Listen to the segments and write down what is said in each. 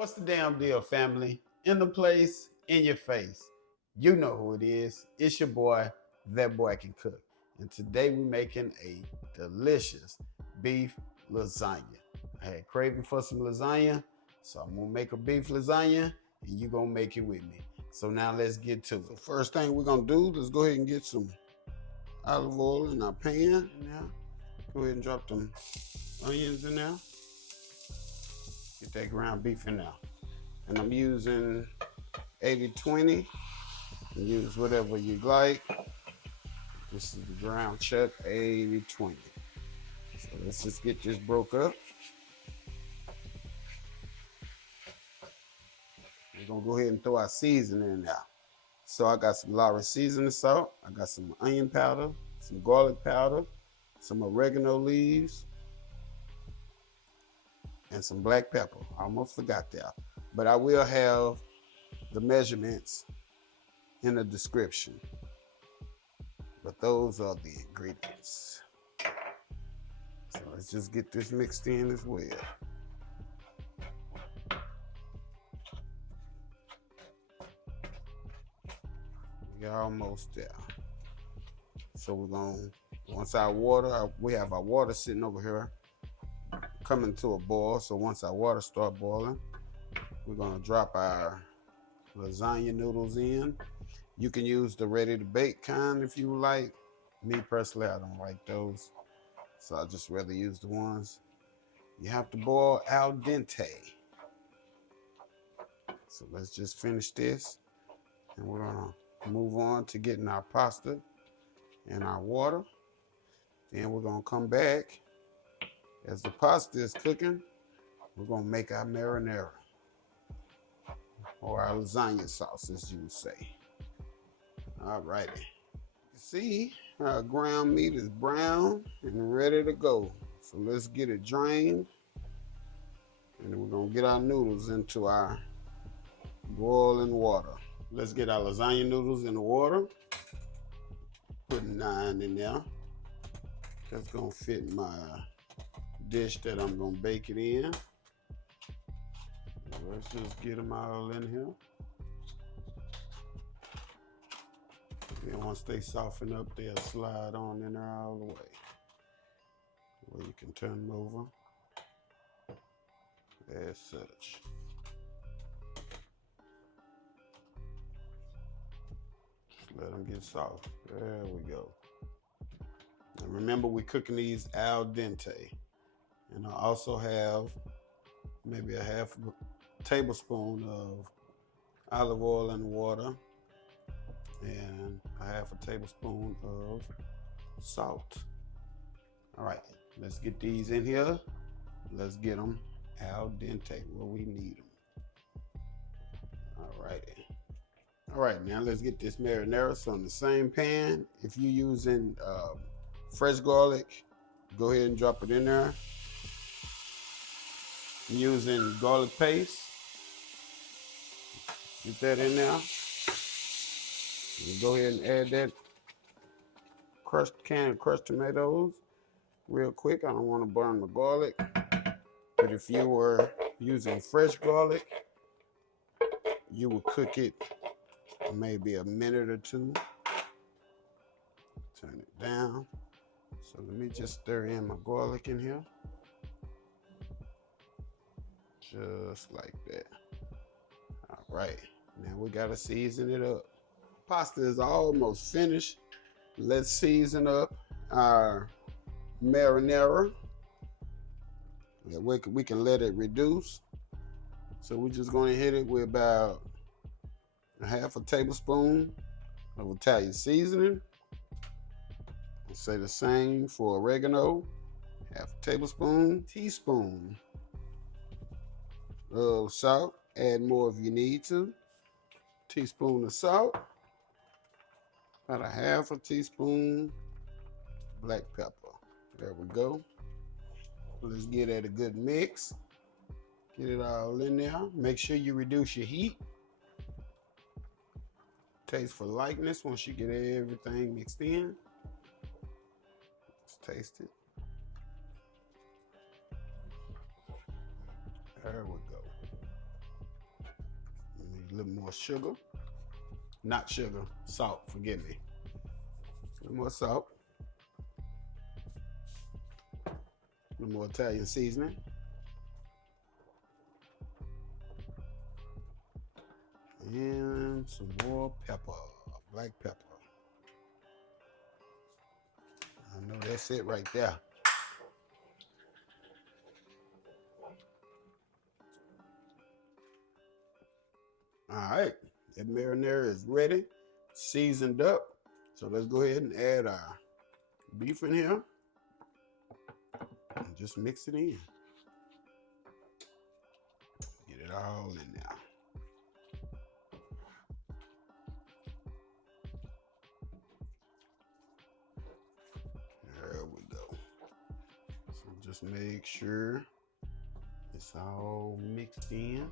What's the damn deal, family? In the place, in your face. You know who it is. It's your boy, That Boy Can Cook. And today we're making a delicious beef lasagna. I had craving for some lasagna, so I'm gonna make a beef lasagna and you gonna make it with me. So now let's get to it. So first thing we're gonna do, let's go ahead and get some olive oil in our pan. Now, go ahead and drop them onions in there. Get that ground beef in there. And I'm using 80-20. Use whatever you like. This is the ground chuck 80-20. So let's just get this broke up. We're gonna go ahead and throw our seasoning in there. So I got some lawry seasoning salt. I got some onion powder, some garlic powder, some oregano leaves, and some black pepper. I almost forgot that. But I will have the measurements in the description. But those are the ingredients. So let's just get this mixed in as well. We're almost there. So we're gonna, once our water, we have our water sitting over here coming to a boil. So once our water start boiling, we're gonna drop our lasagna noodles in. You can use the ready to bake kind if you like. Me personally, I don't like those. So I just rather use the ones. You have to boil al dente. So let's just finish this. And we're gonna move on to getting our pasta and our water. Then we're gonna come back. As the pasta is cooking, we're gonna make our marinara. Or our lasagna sauce, as you would say. All righty. You see, our ground meat is brown and ready to go. So let's get it drained. And then we're gonna get our noodles into our boiling water. Let's get our lasagna noodles in the water. Put 9 in there. That's gonna fit my dish that I'm gonna bake it in. Let's just get them all in here. And once they soften up, they'll slide on in there all the way. Where you can turn them over as such. Just let them get soft. There we go. And remember, we're cooking these al dente. And I also have maybe a half tablespoon of olive oil in water and a half a tablespoon of salt. All right, let's get these in here. Let's get them al dente where we need them. All righty. All right, now let's get this marinara. So in the same pan, if you're using fresh garlic, go ahead and drop it in there. Using garlic paste. Get that in there. And go ahead and add that can of crushed tomatoes real quick. I don't want to burn the garlic. But if you were using fresh garlic, you would cook it maybe a minute or two. Turn it down. So let me just stir in my garlic in here. Just like that. All right, now we gotta season it up. Pasta is almost finished. Let's season up our marinara. We can let it reduce. So we're just gonna hit it with about a half a tablespoon of Italian seasoning. I'll say the same for oregano. Half a tablespoon, teaspoon of salt. Add more if you need to. Teaspoon of salt. About a half a teaspoon black pepper. There we go. Let's get at a good mix. Get it all in there. Make sure you reduce your heat. Taste for likeness once you get everything mixed in. Let's taste it. There we go. A little more sugar. Not sugar, salt, forgive me. A little more salt. A little more Italian seasoning. And some more pepper, black pepper. I know that's it right there. All right, that marinara is ready, seasoned up. So let's go ahead and add our beef in here and just mix it in. Get it all in there. There we go. So just make sure it's all mixed in.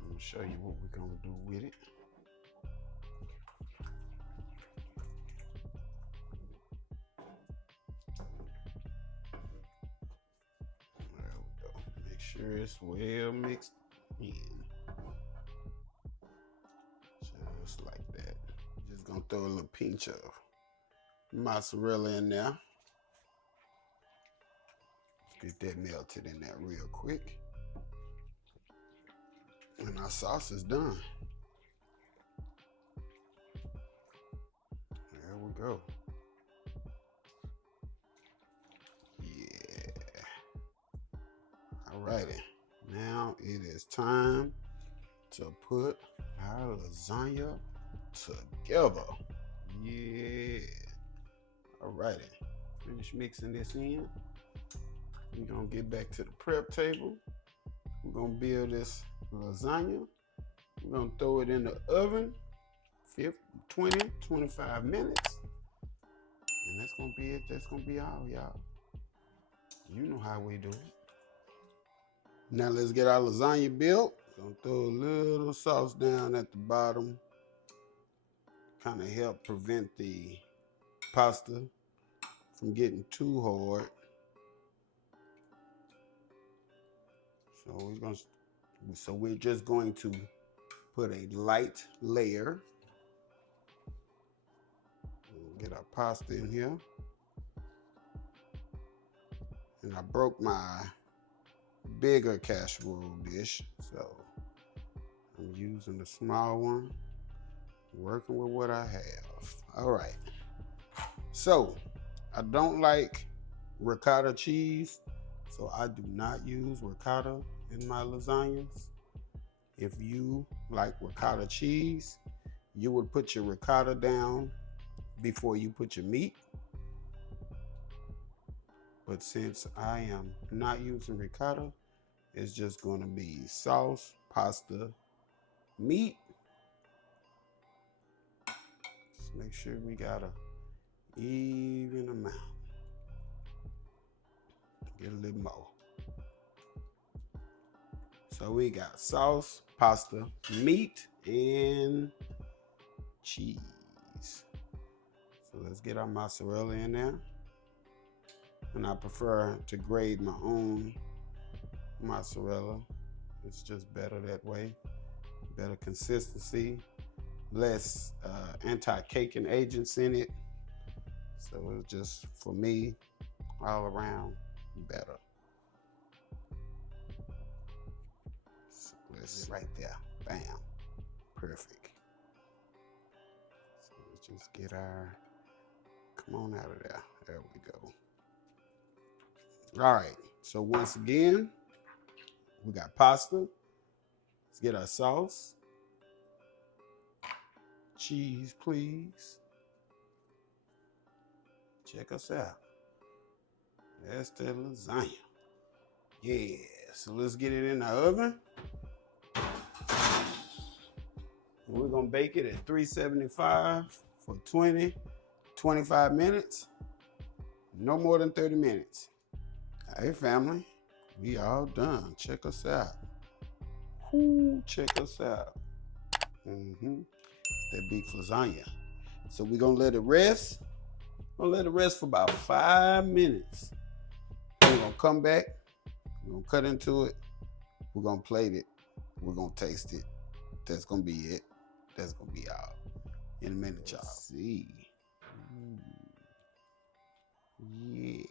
I'm gonna show you what we're gonna do with it. There we go. Make sure it's well mixed in. Just like that. Just gonna throw a little pinch of mozzarella in there. Let's get that melted in there real quick. And our sauce is done. There we go. Yeah. All righty. Now it is time to put our lasagna together. Yeah. All righty. Finish mixing this in. We're gonna get back to the prep table. We're gonna build this lasagna. We're gonna throw it in the oven 20, 25 minutes. And that's gonna be it. That's gonna be all, y'all. You know how we do it. Now let's get our lasagna built. Gonna throw a little sauce down at the bottom. Kind of help prevent the pasta from getting too hard. So we're just going to put a light layer. We'll get our pasta in here. And I broke my bigger casserole dish, so I'm using the small one, working with what I have. All right. So I don't like ricotta cheese, so I do not use ricotta in my lasagnas. If you like ricotta cheese, you would put your ricotta down before you put your meat. But since I am not using ricotta, it's just going to be sauce, pasta, meat. Just make sure we got a even amount. Get a little more. So we got sauce, pasta, meat, and cheese. So let's get our mozzarella in there. And I prefer to grade my own mozzarella. It's just better that way. Better consistency, less anti-caking agents in it. So it's just, for me, all around better. So let's right there, bam, perfect. So let's just get our, come on out of there. There we go. All right, so once again, we got pasta. Let's get our sauce. Cheese, please. Check us out. That's the lasagna. Yeah, so let's get it in the oven. We're gonna bake it at 375 for 20, 25 minutes. No more than 30 minutes. Hey family, we all done. Check us out. Ooh, check us out. That beef lasagna. So we're gonna let it rest. We're gonna let it rest for about 5 minutes. We're gonna come back. We're gonna cut into it. We're gonna plate it, We're gonna taste it. That's gonna be it. That's gonna be all. In a minute, y'all. Let's see. Yeah.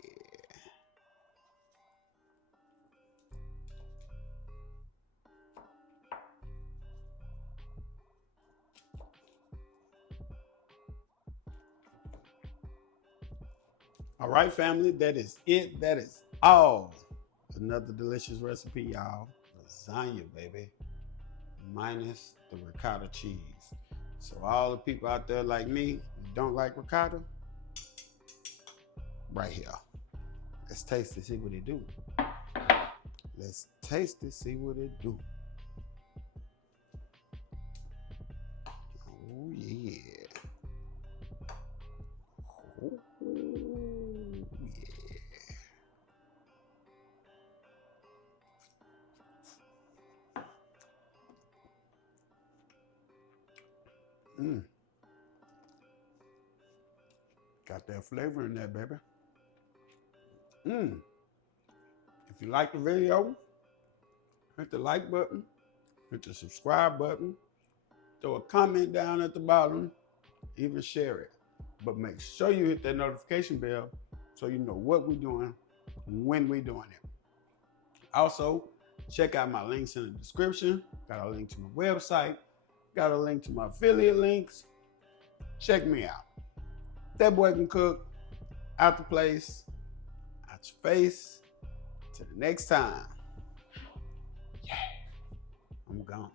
All right, family, that is it. That is all. Another delicious recipe, y'all. Lasagna, baby. Minus the ricotta cheese. So all the people out there like me who don't like ricotta, right here. Let's taste it, see what it do. Let's taste it, see what it do. Oh yeah. Oh yeah. Got that flavor in there, baby. If you like the video, hit the like button, hit the subscribe button, throw a comment down at the bottom, even share it. But make sure you hit that notification bell so you know what we're doing, when we're doing it. Also, check out my links in the description. Got a link to my website, got a link to my affiliate links. Check me out. That boy can cook. Out the place, out your face. Till the next time. Yeah, I'm gone.